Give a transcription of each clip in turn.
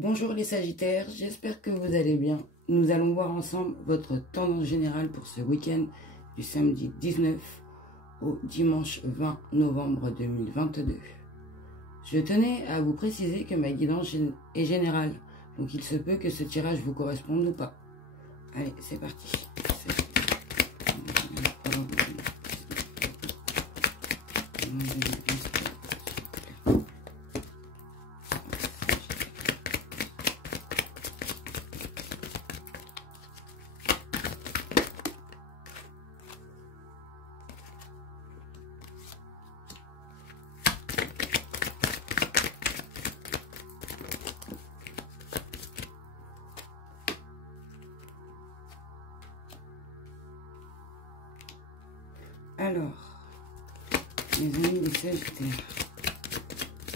Bonjour les Sagittaires, j'espère que vous allez bien. Nous allons voir ensemble votre tendance générale pour ce week-end du samedi 19 au dimanche 20 novembre 2022. Je tenais à vous préciser que ma guidance est générale, donc il se peut que ce tirage vous corresponde ou pas. Allez, c'est parti. Alors, mes amis des Sagittaires,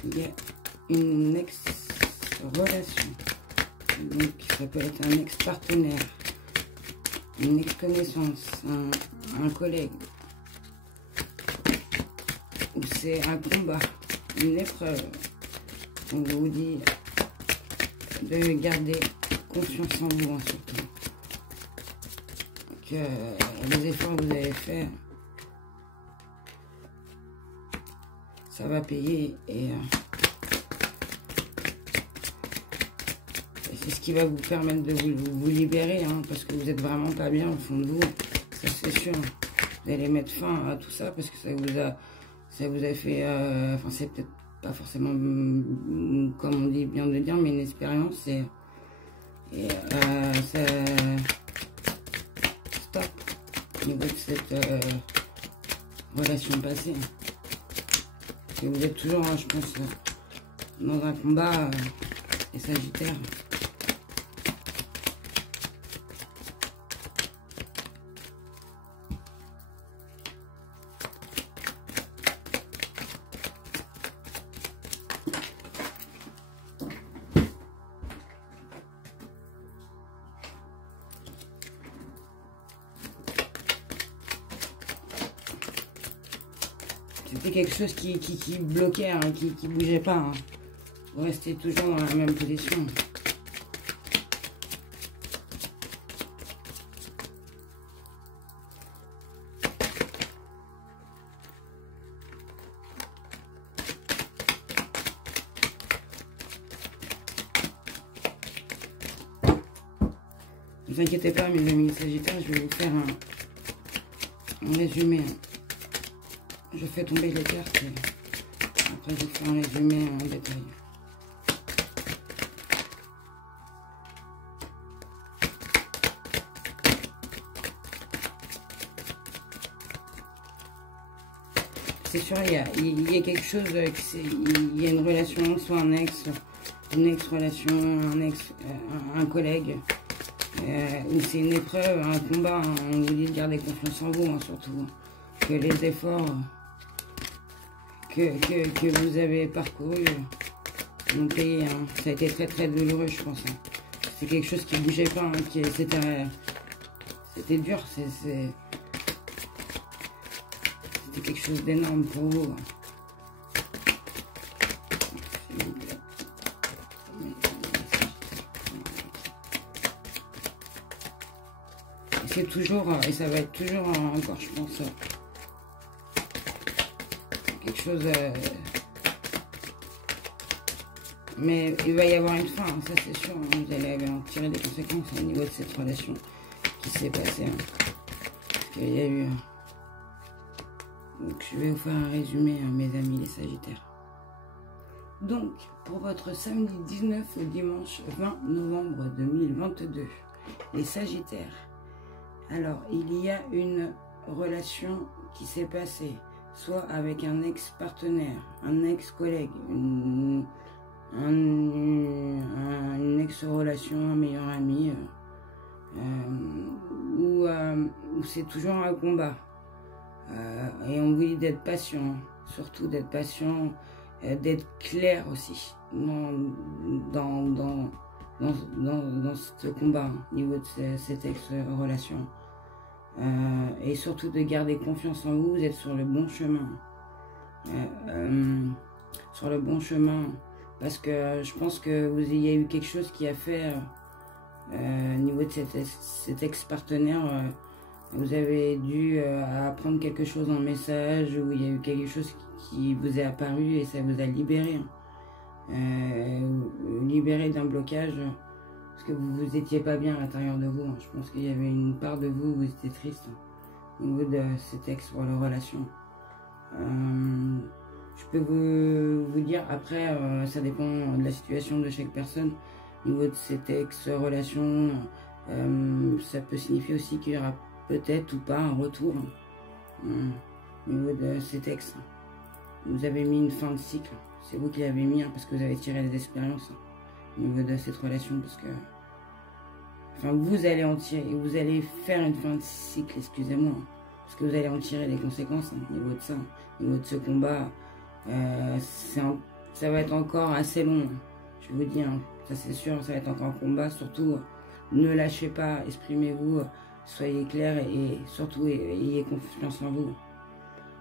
il y a une ex-relation, donc ça peut être un ex-partenaire, une ex-connaissance, un collègue, ou c'est un combat, une épreuve. On vous dit de garder confiance en vous, surtout. Que les efforts que vous avez faits, ça va payer et c'est ce qui va vous permettre de vous libérer, hein, parce que vous êtes vraiment pas bien au fond de vous, ça c'est sûr. Vous allez mettre fin à tout ça parce que ça vous a fait, enfin c'est peut-être pas forcément comme on dit bien de dire, mais une expérience et ça stop au niveau de cette relation passée. Et vous êtes toujours, je pense, dans un combat, les Sagittaires. C'était quelque chose qui bloquait, hein, qui bougeait pas. Hein. Vous restez toujours dans la même position. Ne vous inquiétez pas, mes amis Sagittaires, je vais vous faire un résumé. Hein. Je fais tomber les cartes et après je fais un résumé en détail. C'est sûr, il y a quelque chose, il y a une relation, soit une ex-relation, un collègue, ou c'est une épreuve, un combat, hein, on vous dit de garder confiance en vous, hein, surtout, que les efforts que vous avez parcouru ont payé, hein. Ça a été très très douloureux, je pense. Hein. C'est quelque chose qui ne bougeait pas, hein, c'était dur, c'était quelque chose d'énorme pour vous. C'est toujours, et ça va être toujours encore, je pense, quelque chose, mais il va y avoir une fin, hein, ça c'est sûr, hein, vous allez en tirer des conséquences au niveau de cette relation qui s'est passée, hein, parce qu'il y a eu, donc je vais vous faire un résumé, hein, mes amis les Sagittaires. Donc, pour votre samedi 19 au dimanche 20 novembre 2022, les Sagittaires, alors il y a une relation qui s'est passée, soit avec un ex-partenaire, un ex-collègue, une ex-relation, un meilleur ami, où c'est toujours un combat. Et on vous dit d'être patient, surtout d'être patient, d'être clair aussi dans ce combat, au niveau de cette ex-relation. Et surtout de garder confiance en vous, vous êtes sur le bon chemin. Sur le bon chemin parce que je pense que il y a eu quelque chose qui a fait au niveau de cet ex-partenaire, vous avez dû apprendre quelque chose en message, ou il y a eu quelque chose qui vous est apparu et ça vous a libéré. Libéré d'un blocage, parce que vous étiez pas bien à l'intérieur de vous. Je pense qu'il y avait une part de vous où vous étiez triste au niveau de cet ex pour la relation. Je peux vous dire, après, ça dépend de la situation de chaque personne. Au niveau de cette ex-relation, ça peut signifier aussi qu'il y aura peut-être ou pas un retour au niveau de cet ex. Vous avez mis une fin de cycle. C'est vous qui l'avez mis, parce que vous avez tiré des expériences au niveau de cette relation, parce que... Enfin, vous allez en tirer, vous allez faire une fin de cycle, excusez-moi, parce que vous allez en tirer les conséquences au niveau de ça, au niveau de ce combat. Ça va être encore assez long, je vous dis, ça c'est sûr, ça va être encore un combat. Surtout, ne lâchez pas, exprimez-vous, soyez clair et surtout ayez confiance en vous.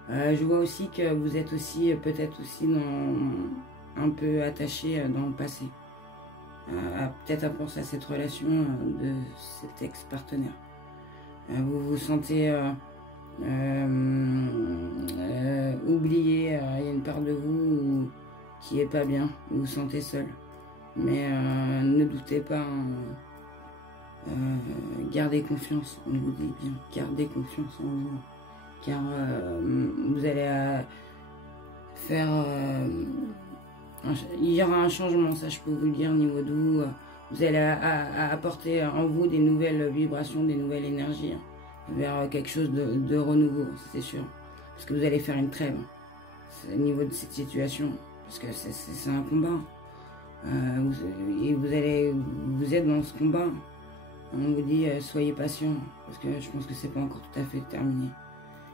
Je vois aussi que vous êtes aussi peut-être aussi un peu attaché dans le passé, peut-être à penser à cette relation de cet ex-partenaire. Vous vous sentez oublié, il y a une part de vous qui est pas bien, vous vous sentez seul. Mais ne doutez pas, gardez confiance, on vous dit bien, gardez confiance en vous. Car vous allez faire... il y aura un changement, ça je peux vous le dire, au niveau de vous. Vous allez apporter en vous des nouvelles vibrations, des nouvelles énergies, vers quelque chose de renouveau, c'est sûr. Parce que vous allez faire une trêve au niveau de cette situation, parce que c'est un combat. Et vous êtes dans ce combat. On vous dit, soyez patient, parce que je pense que c'est pas encore tout à fait terminé.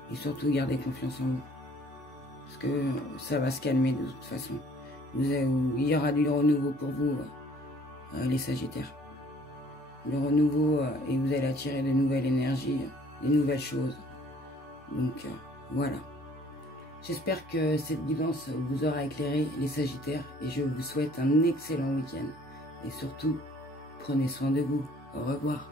Et surtout, gardez confiance en vous. Parce que ça va se calmer de toute façon. Il y aura du renouveau pour vous, les Sagittaires. Le renouveau, et vous allez attirer de nouvelles énergies, de nouvelles choses. Donc, voilà. J'espère que cette guidance vous aura éclairé, les Sagittaires. Et je vous souhaite un excellent week-end. Et surtout, prenez soin de vous. Au revoir.